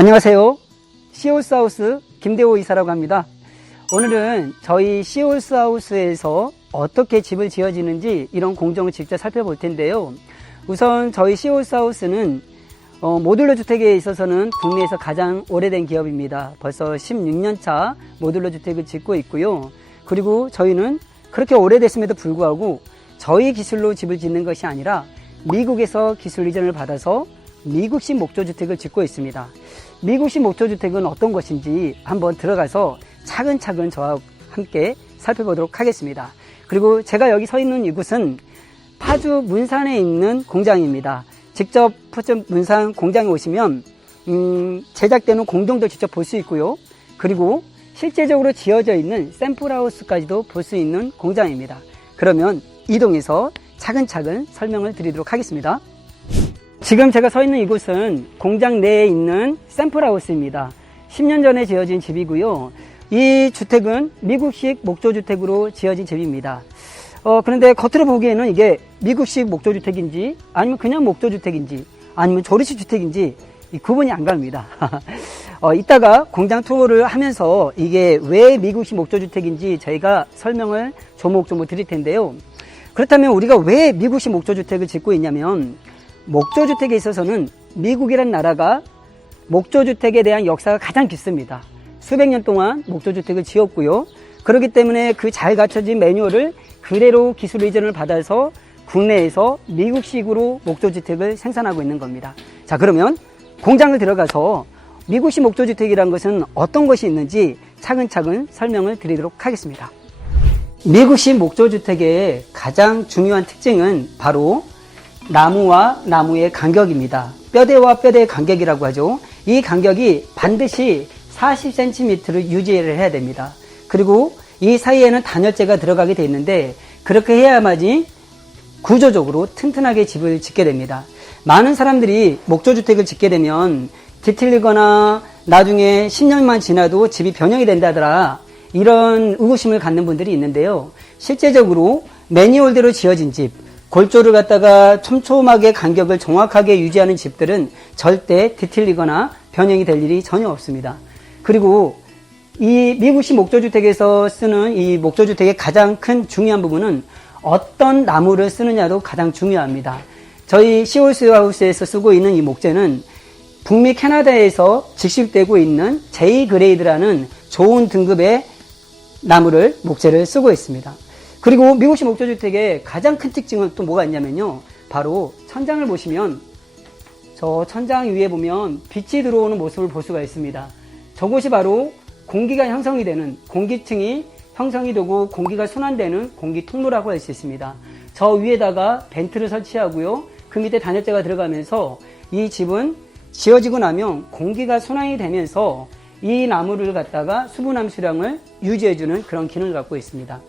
안녕하세요. 시올스하우스 김대호 이사라고 합니다. 오늘은 저희 시올스하우스에서 어떻게 집을 지어지는지 이런 공정을 직접 살펴볼 텐데요. 우선 저희 시올스하우스는 모듈러 주택에 있어서는 국내에서 가장 오래된 기업입니다. 벌써 16년차 모듈러 주택을 짓고 있고요. 그리고 저희는 그렇게 오래됐음에도 불구하고 저희 기술로 집을 짓는 것이 아니라 미국에서 기술 이전을 받아서 미국식 목조주택을 짓고 있습니다. 미국식 목조주택은 어떤 것인지 한번 들어가서 차근차근 저와 함께 살펴보도록 하겠습니다. 그리고 제가 여기 서 있는 이곳은 파주 문산에 있는 공장입니다. 직접 파주 문산 공장에 오시면 제작되는 공정도 직접 볼 수 있고요. 그리고 실제적으로 지어져 있는 샘플하우스까지도 볼 수 있는 공장입니다. 그러면 이동해서 차근차근 설명을 드리도록 하겠습니다. 지금 제가 서 있는 이곳은 공장 내에 있는 샘플하우스입니다. 10년 전에 지어진 집이고요. 이 주택은 미국식 목조주택으로 지어진 집입니다. 그런데 겉으로 보기에는 이게 미국식 목조주택인지 아니면 그냥 목조주택인지 아니면 조립식 주택인지 구분이 안 갑니다. 이따가 공장 투어를 하면서 이게 왜 미국식 목조주택인지 저희가 설명을 조목조목 드릴 텐데요. 그렇다면 우리가 왜 미국식 목조주택을 짓고 있냐면 목조주택에 있어서는 미국이란 나라가 목조주택에 대한 역사가 가장 깊습니다. 수백 년 동안 목조주택을 지었고요. 그렇기 때문에 그 잘 갖춰진 매뉴얼을 그대로 기술 이전을 받아서 국내에서 미국식으로 목조주택을 생산하고 있는 겁니다. 자, 그러면 공장을 들어가서 미국식 목조주택이라는 것은 어떤 것이 있는지 차근차근 설명을 드리도록 하겠습니다. 미국식 목조주택의 가장 중요한 특징은 바로 나무와 나무의 간격입니다. 뼈대와 뼈대의 간격이라고 하죠. 이 간격이 반드시 40cm를 유지를 해야 됩니다. 그리고 이 사이에는 단열재가 들어가게 되어 있는데 그렇게 해야만이 구조적으로 튼튼하게 집을 짓게 됩니다. 많은 사람들이 목조주택을 짓게 되면 뒤틀리거나 나중에 10년만 지나도 집이 변형이 된다더라 이런 의구심을 갖는 분들이 있는데요. 실제적으로 매뉴얼대로 지어진 집, 골조를 갖다가 촘촘하게 간격을 정확하게 유지하는 집들은 절대 뒤틀리거나 변형이 될 일이 전혀 없습니다. 그리고 이 미국식 목조주택에서 쓰는 이 목조주택의 가장 큰 중요한 부분은 어떤 나무를 쓰느냐도 가장 중요합니다. 저희 시올스하우스에서 쓰고 있는 이 목재는 북미 캐나다에서 직식되고 있는 J-그레이드라는 좋은 등급의 나무를 목재를 쓰고 있습니다. 그리고 미국식 목조주택의 가장 큰 특징은 또 뭐가 있냐면요. 바로 천장을 보시면 저 천장 위에 보면 빛이 들어오는 모습을 볼 수가 있습니다. 저곳이 바로 공기가 형성이 되는 공기층이 형성이 되고 공기가 순환되는 공기 통로라고 할 수 있습니다. 저 위에다가 벤트를 설치하고요. 그 밑에 단열재가 들어가면서 이 집은 지어지고 나면 공기가 순환이 되면서 이 나무를 갖다가 수분 함수량을 유지해주는 그런 기능을 갖고 있습니다.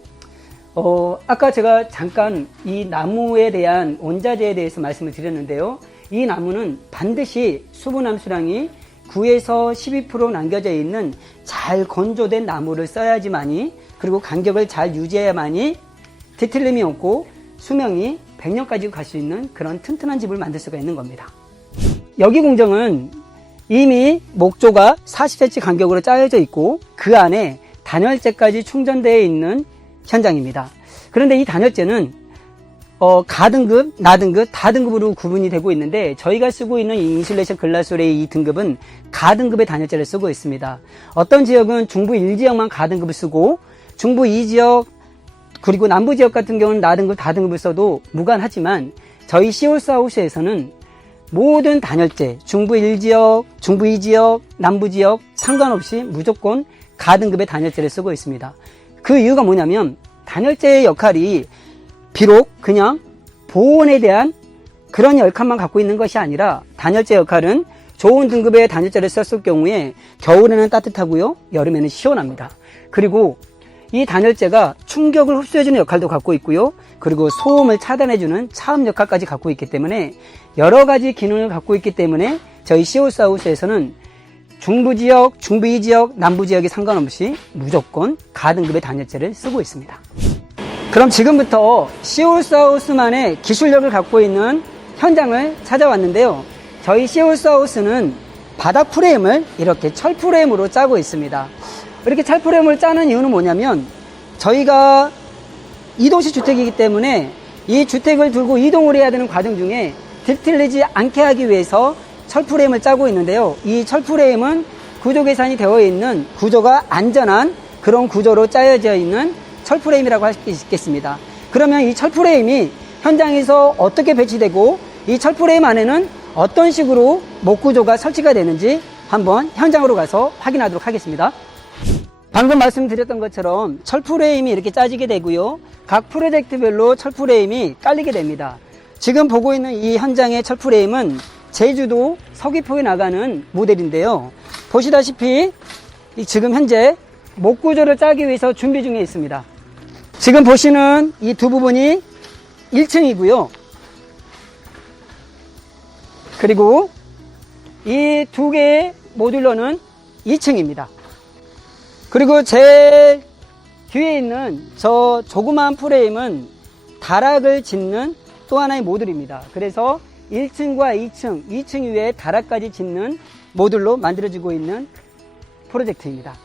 아까 제가 잠깐 이 나무에 대한 원자재에 대해서 말씀을 드렸는데요. 이 나무는 반드시 수분 함수량이 9에서 12% 남겨져 있는 잘 건조된 나무를 써야지만이 그리고 간격을 잘 유지해야만이 뒤틀림이 없고 수명이 100년까지 갈 수 있는 그런 튼튼한 집을 만들 수가 있는 겁니다. 여기 공정은 이미 목조가 40cm 간격으로 짜여져 있고 그 안에 단열재까지 충전되어 있는 현장입니다. 그런데 이 단열재는 가등급, 나등급, 다등급으로 구분이 되고 있는데 저희가 쓰고 있는 이 인슐레이션 글라솔의 이 등급은 가등급의 단열재를 쓰고 있습니다. 어떤 지역은 중부 1지역만 가등급을 쓰고 중부 2지역 그리고 남부 지역 같은 경우는 나등급, 다등급을 써도 무관하지만 저희 시올스하우스에서는 모든 단열재, 중부 1지역, 중부 2지역, 남부 지역 상관없이 무조건 가등급의 단열재를 쓰고 있습니다. 그 이유가 뭐냐면 단열재의 역할이 비록 그냥 보온에 대한 그런 역할만 갖고 있는 것이 아니라 단열재 역할은 좋은 등급의 단열재를 썼을 경우에 겨울에는 따뜻하고요. 여름에는 시원합니다. 그리고 이 단열재가 충격을 흡수해주는 역할도 갖고 있고요. 그리고 소음을 차단해주는 차음 역할까지 갖고 있기 때문에 여러 가지 기능을 갖고 있기 때문에 저희 시올스하우스에서는 중부 지역, 중부 2지역, 남부 지역에 상관없이 무조건 가등급의 단열재를 쓰고 있습니다. 그럼 지금부터 시올스하우스만의 기술력을 갖고 있는 현장을 찾아왔는데요. 저희 시올스하우스는 바닥 프레임을 이렇게 철 프레임으로 짜고 있습니다. 이렇게 철 프레임을 짜는 이유는 뭐냐면 저희가 이동식 주택이기 때문에 이 주택을 들고 이동을 해야 되는 과정 중에 뒤틀리지 않게 하기 위해서 철 프레임을 짜고 있는데요. 이 철 프레임은 구조 계산이 되어 있는 구조가 안전한 그런 구조로 짜여져 있는 철 프레임이라고 할 수 있겠습니다. 그러면 이 철 프레임이 현장에서 어떻게 배치되고 이 철 프레임 안에는 어떤 식으로 목 구조가 설치가 되는지 한번 현장으로 가서 확인하도록 하겠습니다. 방금 말씀드렸던 것처럼 철 프레임이 이렇게 짜지게 되고요. 각 프로젝트별로 철 프레임이 깔리게 됩니다. 지금 보고 있는 이 현장의 철 프레임은 제주도 서귀포에 나가는 모델인데요. 보시다시피 지금 현재 목 구조를 짜기 위해서 준비 중에 있습니다. 지금 보시는 이 두 부분이 1층이고요. 그리고 이 두 개의 모듈러는 2층입니다. 그리고 제 뒤에 있는 저 조그마한 프레임은 다락을 짓는 또 하나의 모듈입니다. 그래서 1층과 2층, 2층 위에 다락까지 짓는 모듈로 만들어지고 있는 프로젝트입니다.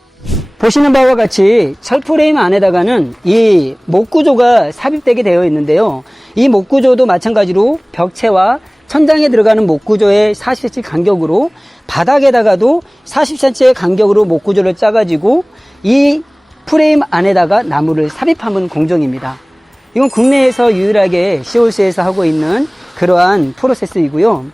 보시는 바와 같이 철 프레임 안에다가는 이 목 구조가 삽입되게 되어 있는데요. 이 목 구조도 마찬가지로 벽체와 천장에 들어가는 목 구조의 40cm 간격으로 바닥에다가도 40cm의 간격으로 목 구조를 짜가지고 이 프레임 안에다가 나무를 삽입하는 공정입니다. 이건 국내에서 유일하게 시홀스에서 하고 있는 그러한 프로세스이고요.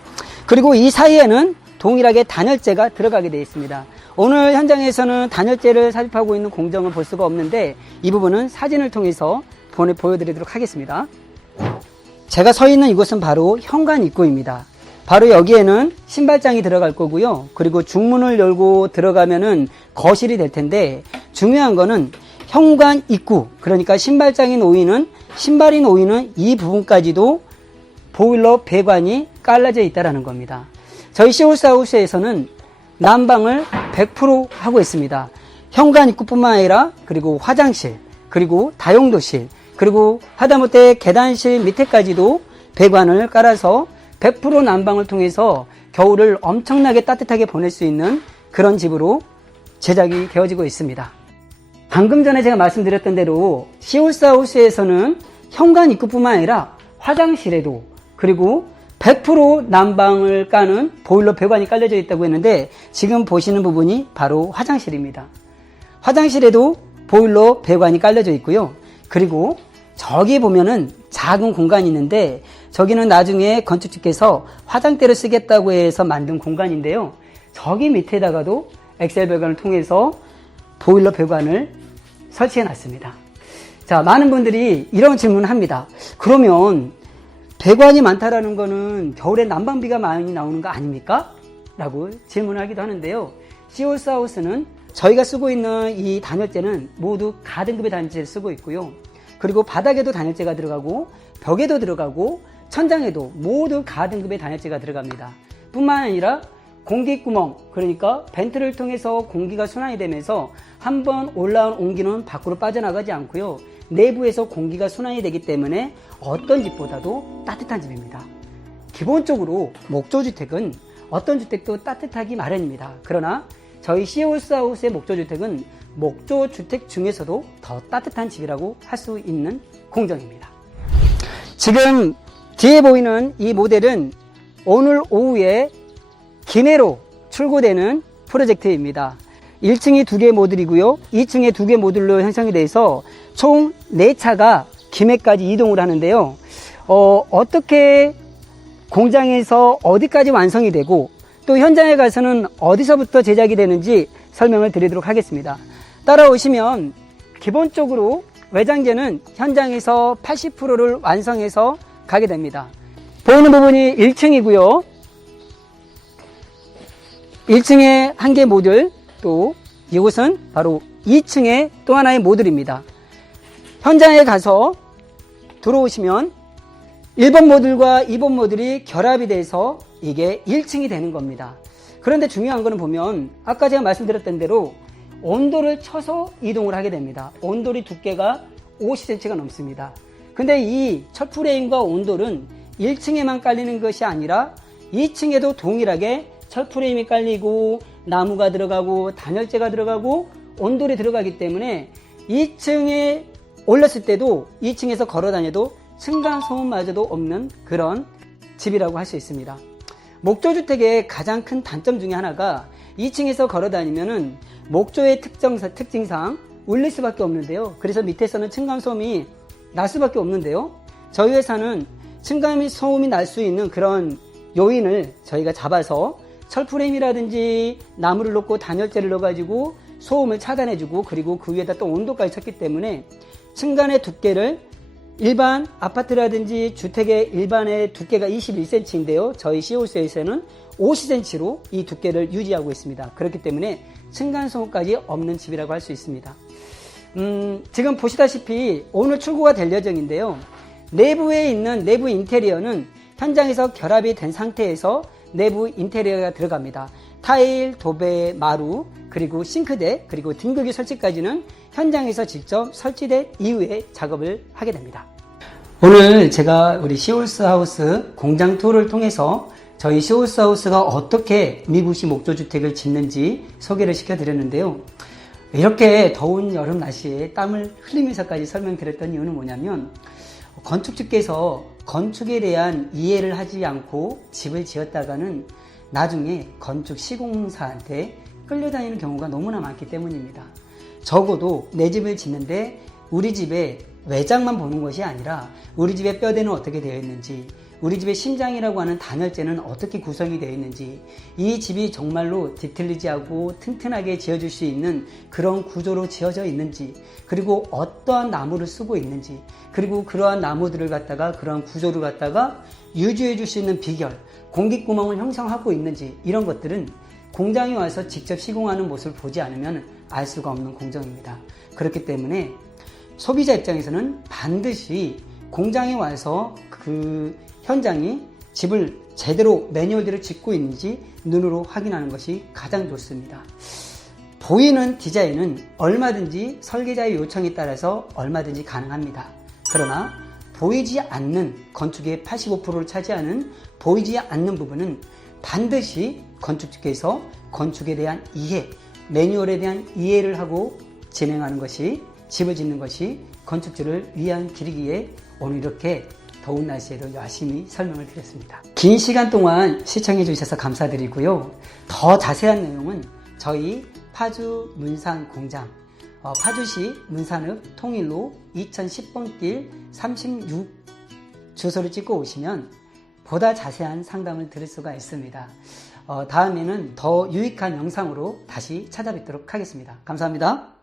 그리고 이 사이에는 동일하게 단열재가 들어가게 되어 있습니다. 오늘 현장에서는 단열재를 삽입하고 있는 공정을 볼 수가 없는데 이 부분은 사진을 통해서 보여드리도록 하겠습니다. 제가 서 있는 이곳은 바로 현관 입구입니다. 바로 여기에는 신발장이 들어갈 거고요. 그리고 중문을 열고 들어가면은 거실이 될 텐데 중요한 거는 현관 입구, 그러니까 신발장이 놓이는, 신발이 놓이는 이 부분까지도 보일러 배관이 깔라져 있다는 겁니다. 저희 시홀스하우스에서는 난방을 100% 하고 있습니다. 현관 입구뿐만 아니라 그리고 화장실, 그리고 다용도실, 그리고 하다못해 계단실 밑에까지도 배관을 깔아서 100% 난방을 통해서 겨울을 엄청나게 따뜻하게 보낼 수 있는 그런 집으로 제작이 되어지고 있습니다. 방금 전에 제가 말씀드렸던 대로 시홀스하우스에서는 현관 입구뿐만 아니라 화장실에도 그리고 100% 난방을 까는 보일러 배관이 깔려져 있다고 했는데 지금 보시는 부분이 바로 화장실입니다. 화장실에도 보일러 배관이 깔려져 있고요. 그리고 저기 보면은 작은 공간이 있는데 저기는 나중에 건축주께서 화장대를 쓰겠다고 해서 만든 공간인데요. 저기 밑에다가도 엑셀 배관을 통해서 보일러 배관을 설치해 놨습니다. 자, 많은 분들이 이런 질문을 합니다. 그러면 배관이 많다라는 거는 겨울에 난방비가 많이 나오는 거 아닙니까? 라고 질문을 하기도 하는데요. 시홀스하우스는 저희가 쓰고 있는 이 단열재는 모두 가등급의 단열재를 쓰고 있고요. 그리고 바닥에도 단열재가 들어가고 벽에도 들어가고 천장에도 모두 가등급의 단열재가 들어갑니다. 뿐만 아니라 공기구멍, 그러니까 벤트를 통해서 공기가 순환이 되면서 한번 올라온 온기는 밖으로 빠져나가지 않고요. 내부에서 공기가 순환이 되기 때문에 어떤 집보다도 따뜻한 집입니다. 기본적으로 목조주택은 어떤 주택도 따뜻하기 마련입니다. 그러나 저희 시홀스하우스의 목조주택은 목조주택 중에서도 더 따뜻한 집이라고 할 수 있는 공정입니다. 지금 뒤에 보이는 이 모델은 오늘 오후에 김해로 출고되는 프로젝트입니다. 1층이 2개 모듈이고요. 2층에 2개 모듈로 형성이 돼서 총 4차가 김해까지 이동을 하는데요. 어떻게 공장에서 어디까지 완성이 되고 또 현장에 가서는 어디서부터 제작이 되는지 설명을 드리도록 하겠습니다. 따라오시면 기본적으로 외장재는 현장에서 80%를 완성해서 가게 됩니다. 보이는 부분이 1층이고요. 1층에 1개 모듈, 또 이곳은 바로 2층의 또 하나의 모듈입니다. 현장에 가서 들어오시면 1번 모듈과 2번 모듈이 결합이 돼서 이게 1층이 되는 겁니다. 그런데 중요한 거는 보면 아까 제가 말씀드렸던 대로 온돌을 쳐서 이동을 하게 됩니다. 온돌이 두께가 50cm가 넘습니다. 근데 이 철프레임과 온돌은 1층에만 깔리는 것이 아니라 2층에도 동일하게 철프레임이 깔리고 나무가 들어가고 단열재가 들어가고 온돌이 들어가기 때문에 2층에 올랐을 때도 2층에서 걸어 다녀도 층간소음마저도 없는 그런 집이라고 할 수 있습니다. 목조주택의 가장 큰 단점 중에 하나가 2층에서 걸어 다니면은 목조의 특징상 울릴 수밖에 없는데요. 그래서 밑에서는 층간소음이 날 수밖에 없는데요. 저희 회사는 층간소음이 날 수 있는 그런 요인을 저희가 잡아서 철프레임이라든지 나무를 넣고 단열재를 넣어가지고 소음을 차단해주고 그리고 그 위에다 또 온도까지 쳤기 때문에 층간의 두께를 일반 아파트라든지 주택의 일반의 두께가 21cm인데요. 저희 시홀스에서는 50cm로 이 두께를 유지하고 있습니다. 그렇기 때문에 층간소음까지 없는 집이라고 할 수 있습니다. 지금 보시다시피 오늘 출고가 될 예정인데요. 내부에 있는 내부 인테리어는 현장에서 결합이 된 상태에서 내부 인테리어가 들어갑니다. 타일, 도배, 마루, 그리고 싱크대, 그리고 등급유 설치까지는 현장에서 직접 설치된 이후에 작업을 하게 됩니다. 오늘 제가 우리 시홀스하우스 공장 투어를 통해서 저희 시홀스하우스가 어떻게 미부시 목조주택을 짓는지 소개를 시켜드렸는데요. 이렇게 더운 여름 날씨에 땀을 흘리면서까지 설명드렸던 이유는 뭐냐면 건축주께서 건축에 대한 이해를 하지 않고 집을 지었다가는 나중에 건축 시공사한테 끌려다니는 경우가 너무나 많기 때문입니다. 적어도 내 집을 짓는데 우리 집의 외장만 보는 것이 아니라 우리 집의 뼈대는 어떻게 되어 있는지, 우리 집의 심장이라고 하는 단열재는 어떻게 구성이 되어 있는지, 이 집이 정말로 뒤틀리지하고 튼튼하게 지어줄 수 있는 그런 구조로 지어져 있는지, 그리고 어떠한 나무를 쓰고 있는지, 그리고 그러한 나무들을 갖다가 그러한 구조를 갖다가 유지해 줄 수 있는 비결, 공기구멍을 형성하고 있는지, 이런 것들은 공장에 와서 직접 시공하는 모습을 보지 않으면 알 수가 없는 공정입니다. 그렇기 때문에 소비자 입장에서는 반드시 공장에 와서 그 현장이 집을 제대로 매뉴얼대로 짓고 있는지 눈으로 확인하는 것이 가장 좋습니다. 보이는 디자인은 얼마든지 설계자의 요청에 따라서 얼마든지 가능합니다. 그러나 보이지 않는 건축의 85%를 차지하는 보이지 않는 부분은 반드시 건축주께서 건축에 대한 이해, 매뉴얼에 대한 이해를 하고 진행하는 것이, 집을 짓는 것이 건축주를 위한 길이기에 오늘 이렇게 더운 날씨에도 열심히 설명을 드렸습니다. 긴 시간 동안 시청해 주셔서 감사드리고요. 더 자세한 내용은 저희 파주 문산 공장, 파주시 문산읍 통일로 2010번 길 36 주소를 찍고 오시면 보다 자세한 상담을 들을 수가 있습니다. 다음에는 더 유익한 영상으로 다시 찾아뵙도록 하겠습니다. 감사합니다.